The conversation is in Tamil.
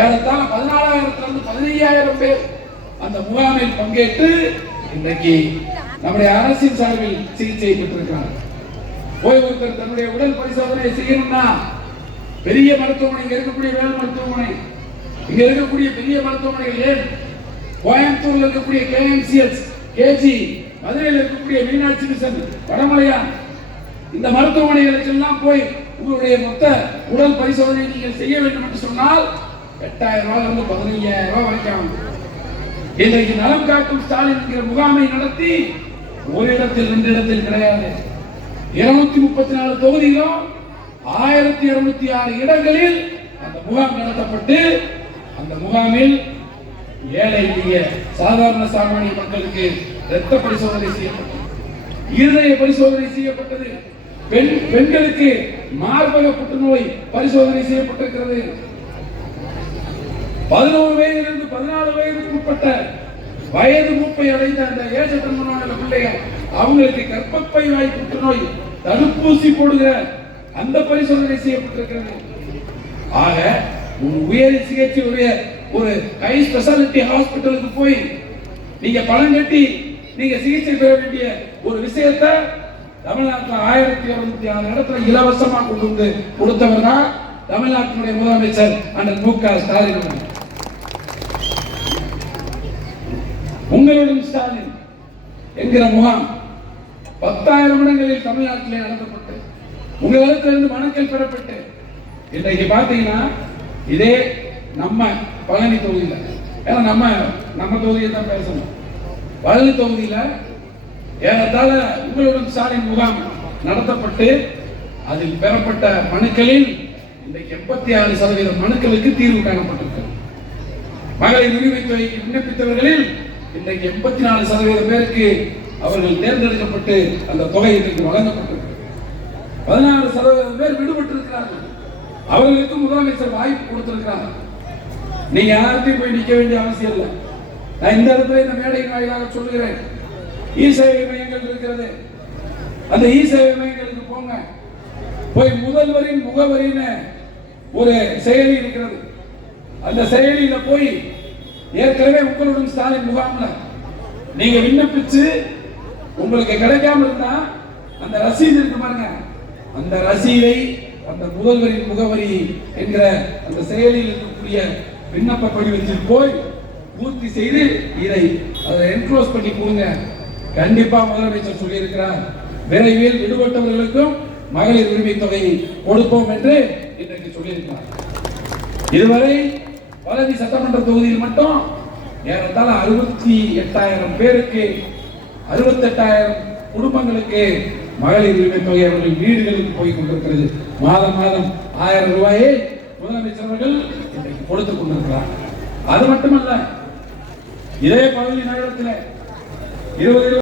ஏறத்தாழ 14,000 15,000 பேர் அந்த முகாமில் பங்கேற்று இன்றைக்கு நம்முடைய அரசின் சார்பில் சிகிச்சை பெற்றிருக்கிறார். போய் ஒருத்தர் தன்னுடைய உடல் பரிசோதனை செய்யணும்னா பெரிய மருத்துவமனை, இங்க இருக்கக்கூடிய வேல் மருத்துவமனை, இங்க இருக்கக்கூடிய பெரிய மருத்துவமனைகள், ஏன் கோயம்புத்தூர்ல இருக்கக்கூடிய KMCH, KG, மதுரையில் இருக்கக்கூடிய மீனாட்சி மிஷன், வடமலையான், இந்த மருத்துவமனைகளுக்கெல்லாம் போய் உங்களுடைய மொத்த உடல் பரிசோதனை நீங்கள் செய்ய வேண்டும் என்று சொன்னால் 8,000 ரூபாயிலிருந்து 15,000 ரூபாய் வரைக்கும். இன்றைக்கு நலம் காட்டும் ஸ்டாலின் என்கிற முகாமை நடத்தி ஒரு இடத்தில் 2 இடத்தில் கிடையாது, 234 தொகுதியிலும் 1206 இடங்களில் அந்த முகாம் நடத்தப்பட்டு அந்த முகாமில் ஏழை எளிய சாதாரண சாமானிய மக்களுக்கு இரத்த பரிசோதனை செய்யப்பட்டது, இருதய பரிசோதனை செய்யப்பட்டது, பெண்களுக்கு மார்பக புற்றுநோய் பரிசோதனை செய்யப்பட்டிருக்கிறது. 11 வயதிலிருந்து 14 வயதுக்கு உட்பட்ட வயது மூப்பை அடைந்த அந்த ஏஜென்ட் பிள்ளைகள் அவங்களுக்கு கர்ப்பப்பை வாய் புற்றுநோய் தடுப்பூசி போடுகிற அந்த பரிசோதனை செய்யப்பட்டிருக்கிறது. ஆக உயர் சிகிச்சை ஒரு ஹை ஸ்பெஷாலிட்டி ஹாஸ்பிட்டலுக்கு போய் நீங்க பணம் கட்டி நீங்க சிகிச்சை பெற வேண்டிய ஒரு விஷயத்தை தமிழ்நாட்டில் 1206 இடத்துல இலவசமா கொண்டு வந்து கொடுத்தவர் தான் தமிழ்நாட்டினுடைய முதலமைச்சர் அண்ணன் மு.க. ஸ்டாலின். உங்களுடன் ஸ்டாலின் என்கிற முகாம் 10,000 இடங்களில் தமிழ்நாட்டிலே நடத்தப்பட்டு உங்களிடத்திலிருந்து மனுக்கள் பெறப்பட்டு இன்றைக்கு பார்த்தீங்கன்னா இதே நம்ம பழனி தொகுதியில், ஏன்னா நம்ம தொகுதியை தான் பேசணும், பழனி தொகுதியில் ஏறத்தாழ உங்களுடன் ஸ்டாலின் முகாம் நடத்தப்பட்டு அதில் பெறப்பட்ட மனுக்களில் இன்றைக்கு 86% மனுக்களுக்கு தீர்வு காணப்பட்டிருக்கிறது. மகளிர் உரிமை தொகைக்கு விண்ணப்பித்தவர்களில் இன்றைக்கு 84% பேருக்கு அவர்கள் தேர்ந்தெடுக்கப்பட்டு அந்த தொகை இன்றைக்கு வழங்கப்பட்டிருக்கிறது. 16% பேர் விடுபட்டிருக்கிறார்கள். அவர்களுக்கு முதலமைச்சர் வாய்ப்பு கொடுத்திருக்கிறார். நீங்க யார்கிட்டையும் போய் நிற்க வேண்டிய அவசியம் இல்லை. நான் இந்த இடத்துல இந்த மேடையின் வாயிலாக சொல்லுகிறேன், இ-சேவை மையங்கள் இருக்கிறது, அந்த இ-சேவை மையங்களுக்கு போங்க. போய் முதல்வரின் முகவரின்னு ஒரு செயலி இருக்கிறது, அந்த செயலியில போய் ஏற்கனவே உங்களுடன் ஸ்டாலின் முகாம்ல நீங்க விண்ணப்பிச்சு உங்களுக்கு கிடைக்காம இருந்தா அந்த ரசீது இருக்கு பாருங்க, அந்த ரசீதை அந்த முதல்வரின் முகவரி என்கிற அந்த செயலியில் இருக்கக்கூடிய விண்ணப்ப படிவத்தில் போய் பூர்த்தி செய்து இதை அதை என்க்ளோஸ் பண்ணி கொடுங்க. கண்டிப்பா முதலமைச்சர் சொல்லியிருக்கிறார், விரைவில் விடுபட்டவர்களுக்கும் மகளிர் உரிமை தொகையை கொடுப்போம் என்று இன்றைக்கு சொல்லியிருக்கிறார். இதுவரை பழனி சட்டமன்ற தொகுதியில் மட்டும் ஏறத்தாழ 68,000 பேருக்கு 68,000 குடும்பங்களுக்கு மகளிர் உரிமை தொகை அவர்கள் வீடுகளுக்கு போய் கொண்டிருக்கிறது. மாதம் 1000 ரூபாயை முதலமைச்சர் அவர்கள் இன்றைக்கு கொடுத்துக் கொண்டிருக்கிறார். அது மட்டுமல்ல, இதே பகுதி நகரத்தில் 20